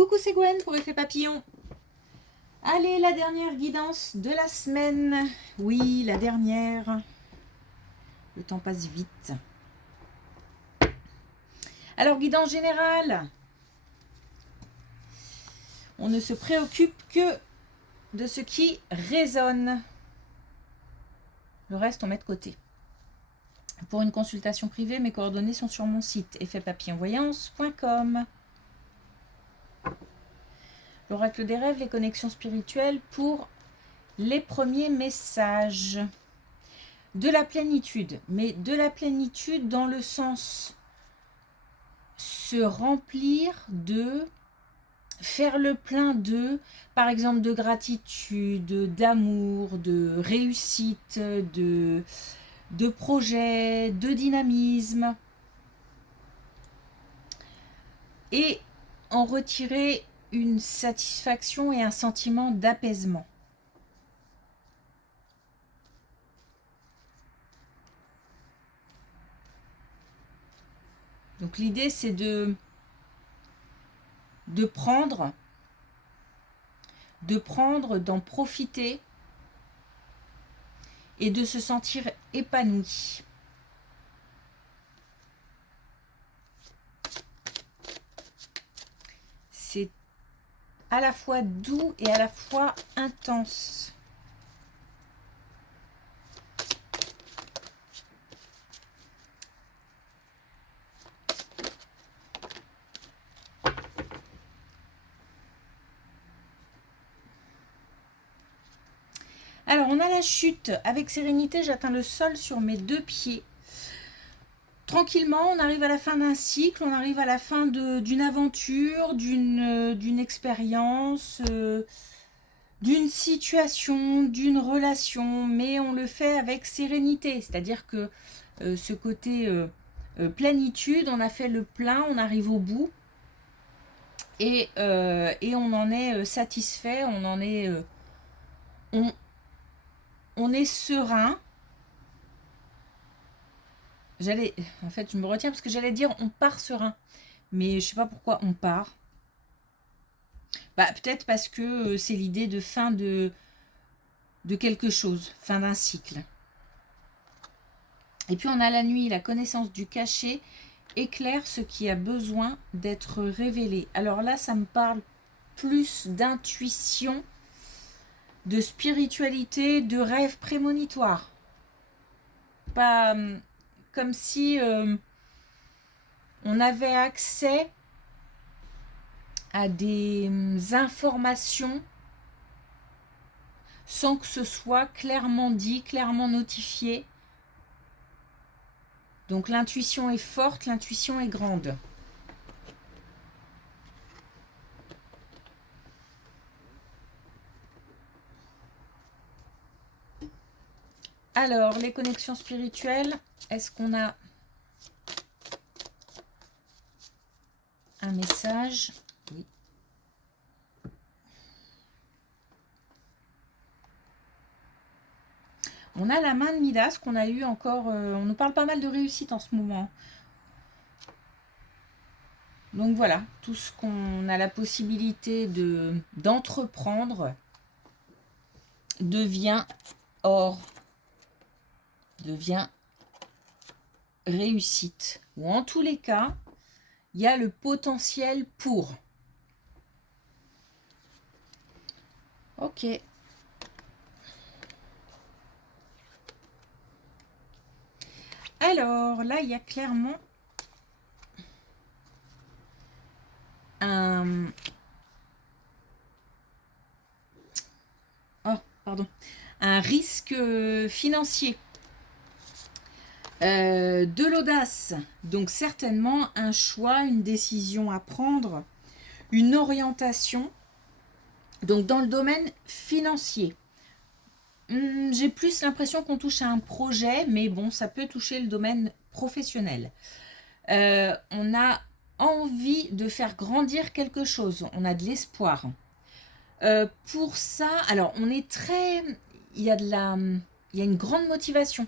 Coucou, c'est Gwen pour Effet Papillon. Allez, la dernière guidance de la semaine. Oui, la dernière. Le temps passe vite. Alors, guidance générale. On ne se préoccupe que de ce qui résonne. Le reste, on met de côté. Pour une consultation privée, mes coordonnées sont sur mon site effetpapillonvoyance.com. L'oracle des rêves, les connexions spirituelles pour les premiers messages. De la plénitude, mais de la plénitude dans le sens se remplir de, faire le plein de, par exemple de gratitude, d'amour, de réussite, de projet, de dynamisme, et en retirer une satisfaction et un sentiment d'apaisement. Donc l'idée, c'est de prendre, d'en profiter et de se sentir épanoui. C'est à la fois doux et à la fois intense. Alors, on a la chute. Avec sérénité, j'atteins le sol sur mes deux pieds. Tranquillement, on arrive à la fin d'un cycle, on arrive à la fin d'une aventure, d'une expérience, d'une situation, d'une relation, mais on le fait avec sérénité. C'est-à-dire que ce côté plénitude, on a fait le plein, on arrive au bout et on en est satisfait, on en est... on est serein. En fait, je me retiens parce que j'allais dire on part serein, mais je sais pas pourquoi on part. Peut-être parce que c'est l'idée de fin de quelque chose, fin d'un cycle. Et puis on a la nuit, la connaissance du caché éclaire ce qui a besoin d'être révélé. Alors là, ça me parle plus d'intuition, de spiritualité, de rêve prémonitoire. Pas comme si on avait accès à des informations sans que ce soit clairement dit, clairement notifié. Donc l'intuition est forte, l'intuition est grande. Alors, les connexions spirituelles, est-ce qu'on a un message? Oui. On a la main de Midas qu'on a eu encore... on nous parle pas mal de réussite en ce moment. Donc voilà, tout ce qu'on a la possibilité d'entreprendre devient or, devient réussite. Ou en tous les cas, il y a le potentiel pour. Ok. Alors, là, il y a clairement un risque financier. De l'audace. Donc, certainement, un choix, une décision à prendre, une orientation. Donc, dans le domaine financier. J'ai plus l'impression qu'on touche à un projet, mais bon, ça peut toucher le domaine professionnel. On a envie de faire grandir quelque chose, on a de l'espoir. Pour ça, alors on est très... il y a une grande motivation.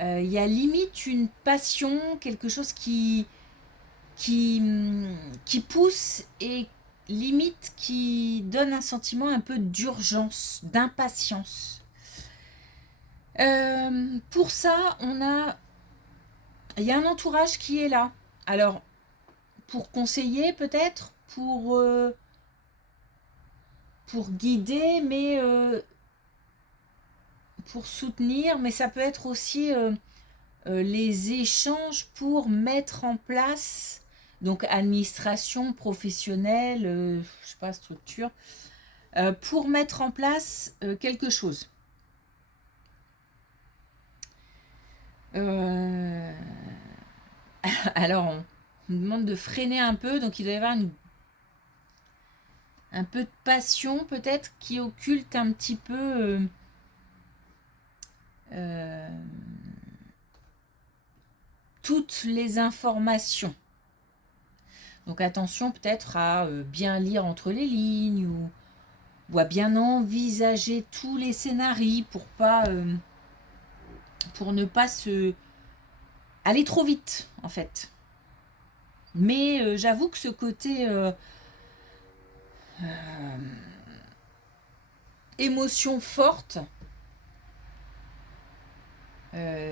Il y a limite une passion, quelque chose qui pousse et limite qui donne un sentiment un peu d'urgence, d'impatience. Pour ça, il y a un entourage qui est là. Alors, pour conseiller peut-être, pour guider, mais pour soutenir, mais ça peut être aussi les échanges pour mettre en place, donc administration professionnelle, je sais pas, structure, pour mettre en place quelque chose. Alors, on me demande de freiner un peu, donc il doit y avoir un peu de passion peut-être qui occulte un petit peu toutes les informations. Donc attention peut-être à bien lire entre les lignes ou à bien envisager tous les scénarios pour ne pas aller trop vite en fait. Mais j'avoue que ce côté émotion forte,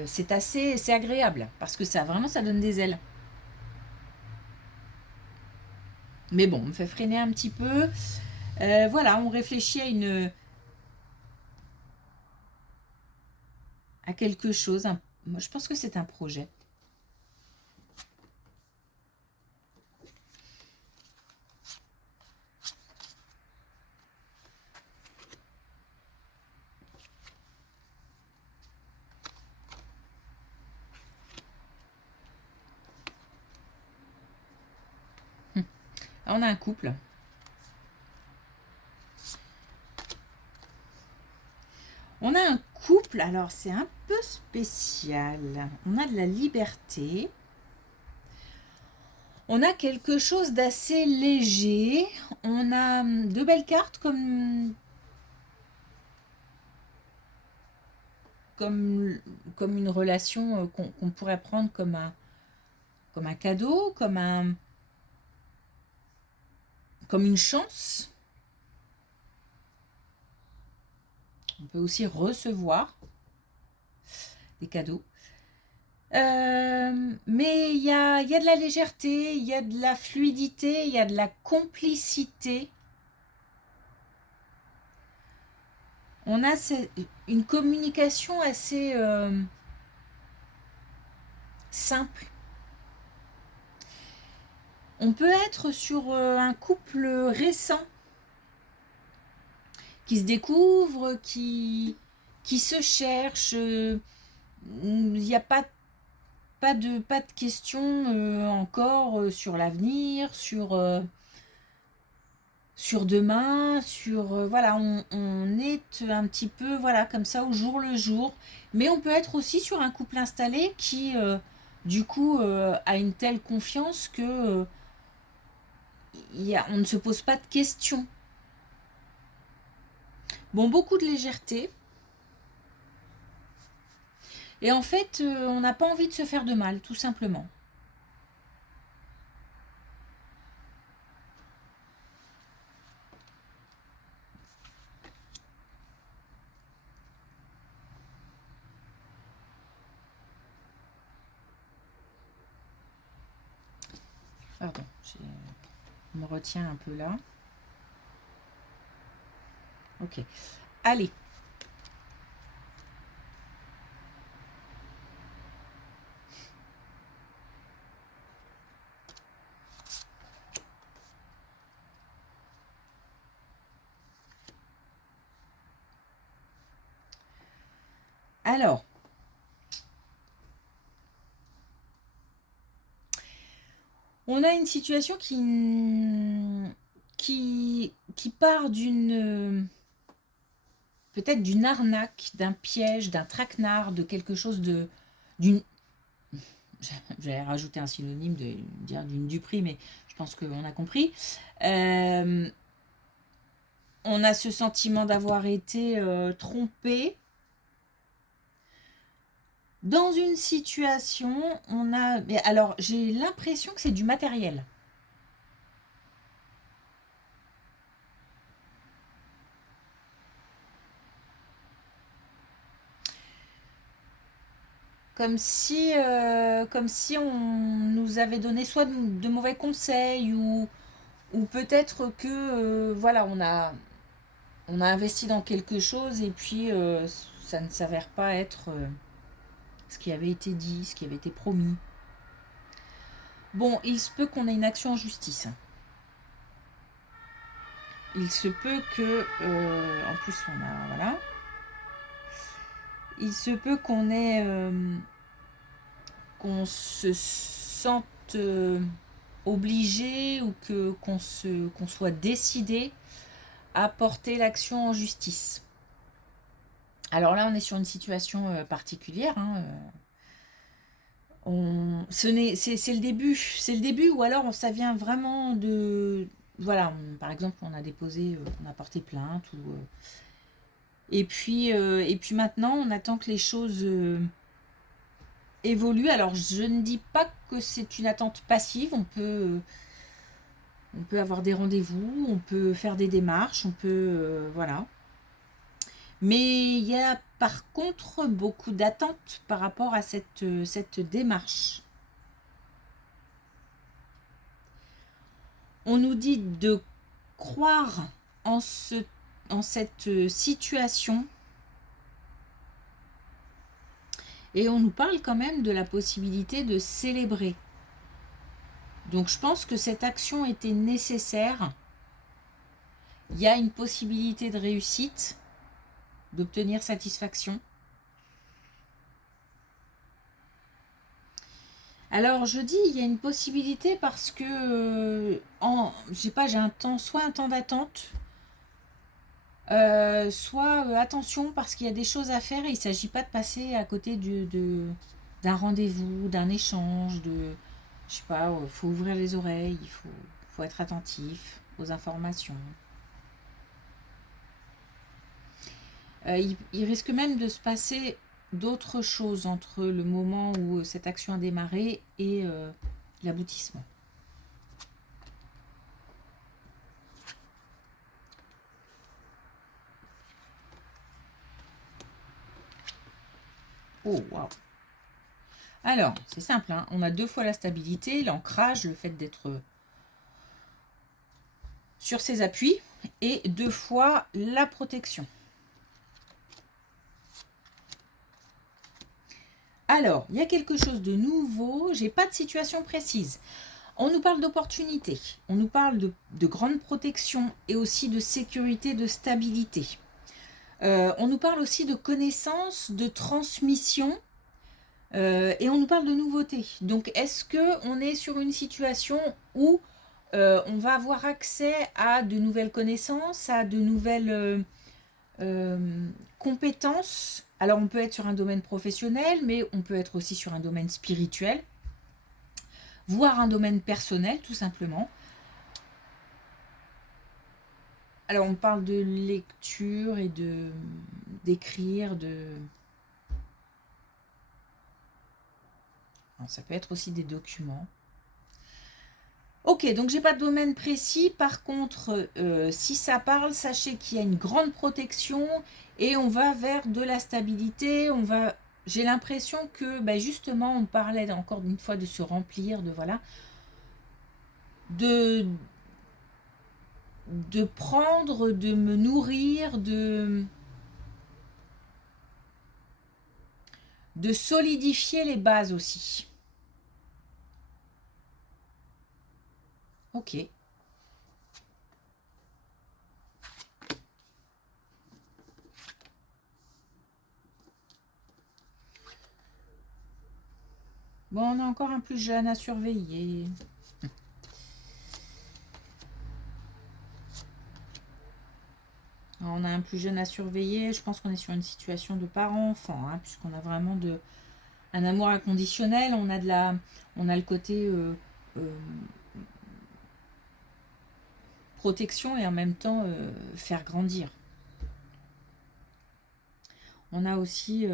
c'est agréable parce que ça donne des ailes. Mais bon, on me fait freiner un petit peu. Voilà, on réfléchit à quelque chose. Moi, je pense que c'est un projet. On a un couple. On a un couple, alors c'est un peu spécial. On a de la liberté. On a quelque chose d'assez léger. On a de belles cartes comme une relation qu'on pourrait prendre comme un cadeau, comme une chance. On peut aussi recevoir des cadeaux. Mais il y a de la légèreté, il y a de la fluidité, il y a de la complicité. On a une communication assez simple. On peut être sur un couple récent qui se découvre, qui se cherche. Il n'y a pas de questions encore sur l'avenir, sur demain, voilà, on est un petit peu voilà comme ça au jour le jour. Mais on peut être aussi sur un couple installé qui du coup a une telle confiance que on ne se pose pas de questions. Bon, beaucoup de légèreté. Et en fait, on n'a pas envie de se faire de mal, tout simplement. Pardon, je me retiens un peu là. Ok. Allez. Alors, on a une situation qui part peut-être d'une arnaque, d'un piège, d'un traquenard, de quelque chose d'une j'allais rajouter un synonyme dire d'une duperie, mais je pense qu'on a compris. On a ce sentiment d'avoir été trompé. Dans une situation, mais alors j'ai l'impression que c'est du matériel. comme si on nous avait donné soit de mauvais conseils ou peut-être que voilà, on a investi dans quelque chose et puis ça ne s'avère pas être ce qui avait été dit, ce qui avait été promis. Bon, il se peut qu'on ait une action en justice. Il se peut que, en plus on a, voilà, il se peut qu'on ait, qu'on se sente obligé ou qu'on soit décidé à porter l'action en justice. Alors là, on est sur une situation particulière. Hein, c'est le début, ou alors ça vient vraiment de, voilà, par exemple, on a déposé, on a porté plainte, et puis maintenant, on attend que les choses évoluent. Alors, je ne dis pas que c'est une attente passive. On peut avoir des rendez-vous, on peut faire des démarches, on peut, voilà. Mais il y a par contre beaucoup d'attentes par rapport à cette démarche. On nous dit de croire en cette situation et on nous parle quand même de la possibilité de célébrer. Donc je pense que cette action était nécessaire. Il y a une possibilité de réussite, d'obtenir satisfaction. Alors je dis il y a une possibilité parce que je sais pas, j'ai soit un temps d'attente, soit attention parce qu'il y a des choses à faire et il ne s'agit pas de passer à côté d'un rendez-vous, d'un échange, je sais pas, faut ouvrir les oreilles, faut être attentif aux informations. Il risque même de se passer d'autres choses entre le moment où cette action a démarré et l'aboutissement. Oh, waouh! Alors, c'est simple, hein, on a 2 fois la stabilité, l'ancrage, le fait d'être sur ses appuis, et 2 fois la protection. Alors, il y a quelque chose de nouveau, j'ai pas de situation précise. On nous parle d'opportunité, on nous parle de grande protection et aussi de sécurité, de stabilité. On nous parle aussi de connaissances, de transmission, et on nous parle de nouveautés. Donc, est-ce qu'on est sur une situation où on va avoir accès à de nouvelles connaissances, à de nouvelles compétences? Alors, on peut être sur un domaine professionnel, mais on peut être aussi sur un domaine spirituel, voire un domaine personnel, tout simplement. Alors, on parle de lecture et d'écrire, Alors, ça peut être aussi des documents. Ok, donc j'ai pas de domaine précis. Par contre, si ça parle, sachez qu'il y a une grande protection et on va vers de la stabilité. J'ai l'impression que, justement, on parlait encore une fois de se remplir, de voilà, de prendre, de me nourrir, de solidifier les bases aussi. Ok. Bon, on a encore un plus jeune à surveiller. On a un plus jeune à surveiller. Je pense qu'on est sur une situation de parent-enfant, hein, puisqu'on a vraiment un amour inconditionnel. On a le côté protection et en même temps faire grandir. On a aussi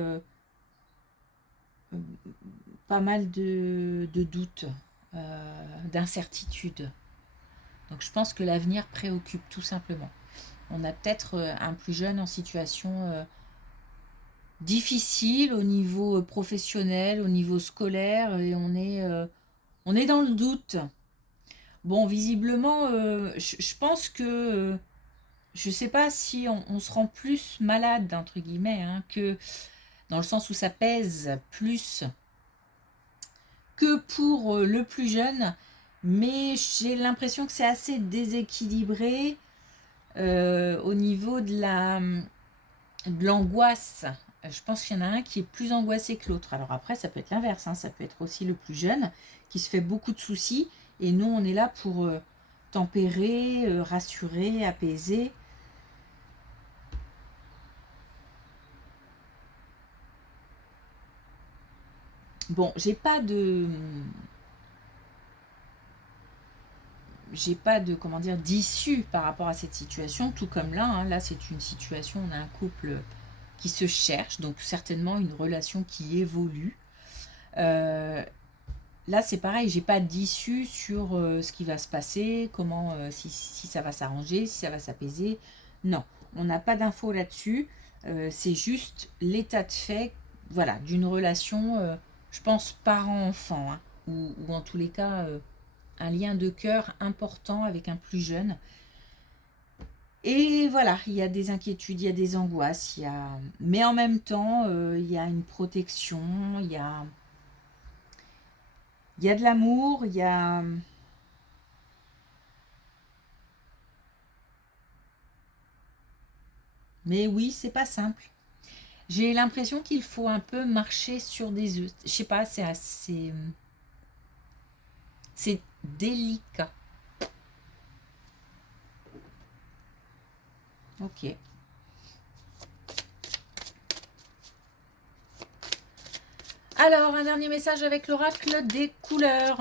pas mal de doutes, d'incertitudes. Donc je pense que l'avenir préoccupe tout simplement. On a peut-être un plus jeune en situation difficile au niveau professionnel, au niveau scolaire, et on est dans le doute. Bon, visiblement, je pense que je sais pas si on se rend plus malade, entre guillemets, hein, que dans le sens où ça pèse plus que pour le plus jeune, mais j'ai l'impression que c'est assez déséquilibré au niveau de l'angoisse. Je pense qu'il y en a un qui est plus angoissé que l'autre. Alors après, ça peut être l'inverse, hein, ça peut être aussi le plus jeune qui se fait beaucoup de soucis, et nous, on est là pour tempérer, rassurer, apaiser. Bon, j'ai pas de comment dire d'issue par rapport à cette situation, tout comme là, hein. Là, c'est une situation, on a un couple qui se cherche, donc certainement une relation qui évolue. Euh, Là, c'est pareil, j'ai pas d'issue sur ce qui va se passer, comment, si ça va s'arranger, si ça va s'apaiser. Non, on n'a pas d'infos là-dessus. C'est juste l'état de fait, voilà, d'une relation, je pense, parent-enfant, hein, ou en tous les cas, un lien de cœur important avec un plus jeune. Et voilà, il y a des inquiétudes, il y a des angoisses, mais en même temps, il y a une protection, il y a de l'amour, il y a... Mais oui, c'est pas simple. J'ai l'impression qu'il faut un peu marcher sur des œufs. Je sais pas, c'est assez... C'est délicat. Ok. Alors, un dernier message avec l'oracle des couleurs.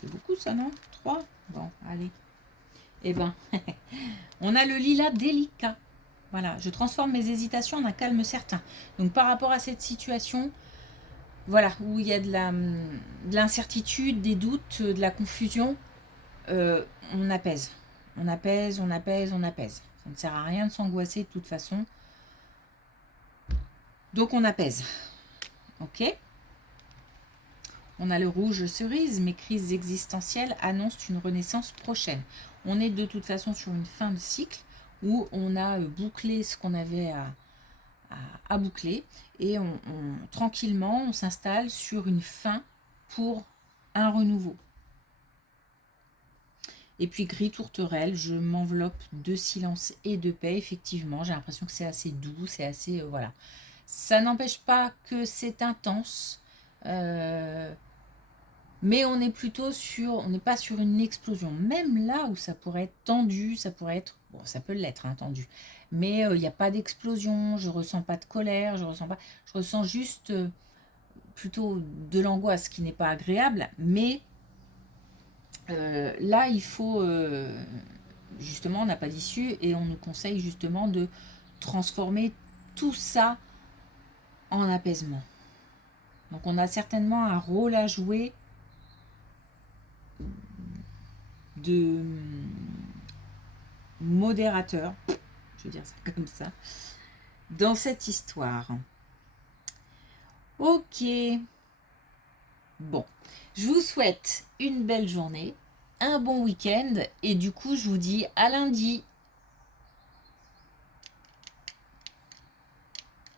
C'est beaucoup ça, non? 3. Bon, allez. Eh ben, on a le lilas délicat. Voilà, je transforme mes hésitations en un calme certain. Donc par rapport à cette situation, voilà, où il y a de l'incertitude, des doutes, de la confusion, on apaise. On apaise, on apaise, on apaise. Ça ne sert à rien de s'angoisser de toute façon. Donc on apaise. Ok? On a le rouge cerise, mes crises existentielles annoncent une renaissance prochaine. On est de toute façon sur une fin de cycle où on a bouclé ce qu'on avait à boucler, et tranquillement on s'installe sur une fin pour un renouveau. Et puis gris tourterelle, je m'enveloppe de silence et de paix. Effectivement, j'ai l'impression que c'est assez doux, c'est assez... voilà. Ça n'empêche pas que c'est intense, mais on est plutôt sur... On n'est pas sur une explosion. Même là où ça pourrait être tendu, ça pourrait être... Bon, ça peut l'être, hein, tendu. Mais il n'y a pas d'explosion, je ressens pas de colère, je ressens juste plutôt de l'angoisse qui n'est pas agréable, mais là, il faut, justement, on n'a pas d'issue, et on nous conseille justement de transformer tout ça en apaisement. Donc on a certainement un rôle à jouer de modérateur, je veux dire ça comme ça, dans cette histoire. Ok. Bon, je vous souhaite une belle journée, un bon week-end, et du coup je vous dis à lundi.